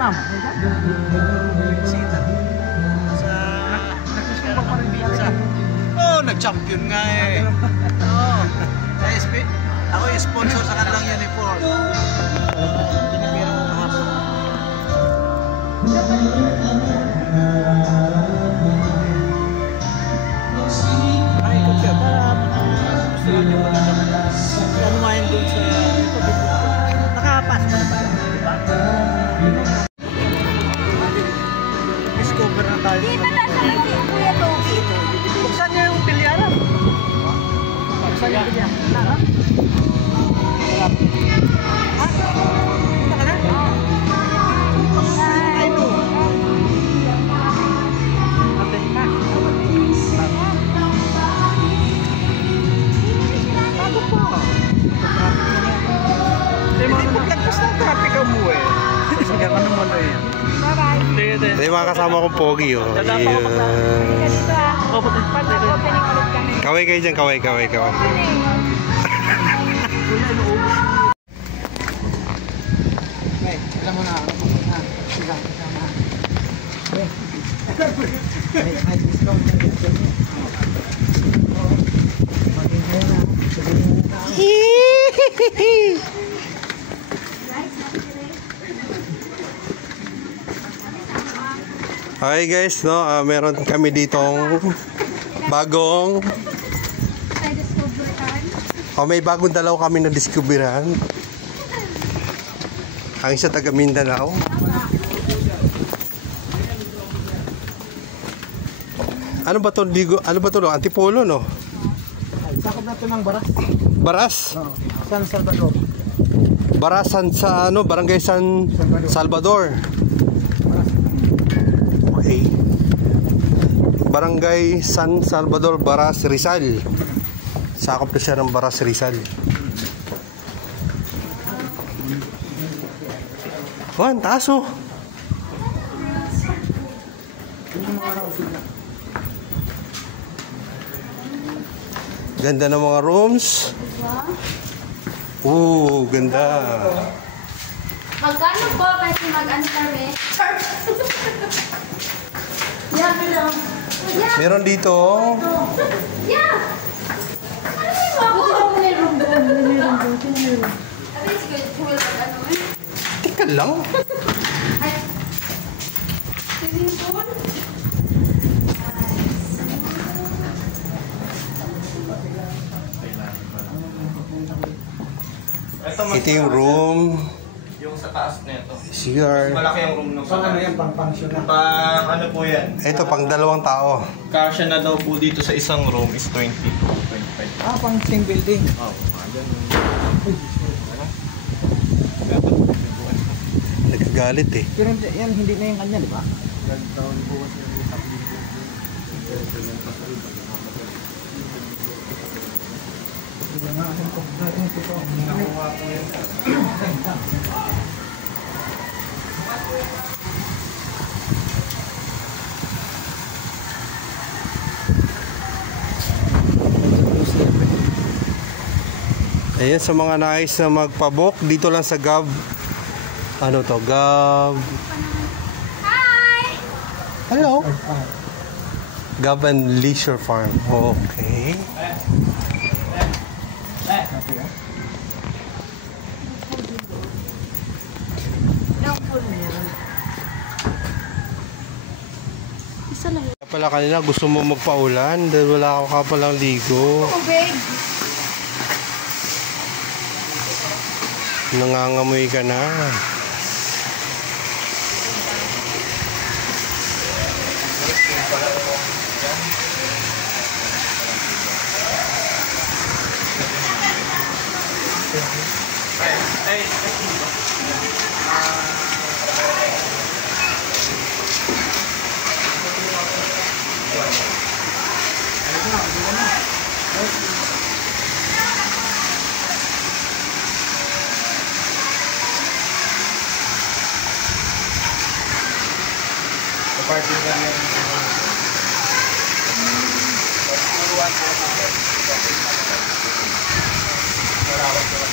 Vietnam. Sita. Sa... Nagsusumba pa rin pizza. Oo, nag-champion nga eh. Oo. Ako yung sponsor sa kanilang uniform. Pinipira ko kahapon. Ay, kapya ba? Gusto yun yung maganda. Ano nga yun doon sa... Nakapas mo na ba? Diba? Discover na tayo. Di ba nasa si Kuya Toby? Buksan niya yung pilyaran. Buksan niya yung pilyaran. Ha? Punta ka na? Ay, no. Atin ka. Bago po. Hindi po lagpas ng traffic ang buhay. Sige ka naman na yan. Bye-bye. Ito yung mga kasama kong pogi, oh. Halika dito ah. Pag-opening ulit kami. Kaway kayo dyan, kaway. May, alam mo na. Sige, kasama. May discount na dito. Mag-enjoy na. Hi guys, no, meron kami ditong bagong may bagong dalaw kami na diskubiran. Ang isa taga Mindanao. Ano ba to, Digo? Ano ba to, no? Antipolo, no? Sakop na ito ng Baras. Baras? Oo. San Salvador. Barasan sa ano, Barangay San Salvador. Okay. Barangay San Salvador, Baras, Rizal. Sakop na siya ng Baras, Rizal. Oh, ang taas, oh. Ganda ng mga rooms. Ganda. Magkano po kasi mag-ano kami? Yeah, hello. Yeah. Meron dito. Yeah. Ano yung ako? Meron doon. At least good. Cool pag ano eh. Teka lang. Ay. Swimming pool? Ito yung room. Yung sa taas na ito. CR. Malaki yung room nung Pang sa ano taas. yan, pang function na. Pang ano po yan? Ito pang 2 tao. Kasya na daw po dito sa isang room is 20 to 25. Pang same building. Oh, dyan. Nagagalit eh. Pero yan, hindi na yung kanya, di ba? Ayan, sa mga nais na magpabook, dito lang sa Gov. Ano to? Gov. Hi! Hello. Gov and Leisure Farm. Okay. Isa lang. Pala kanina gusto mo magpaulan dahil wala ako kapalang ligo. Tubig. Nangangamoy ka na. Parking lang yan. Pagpuruan po natin. Marawag ko lang.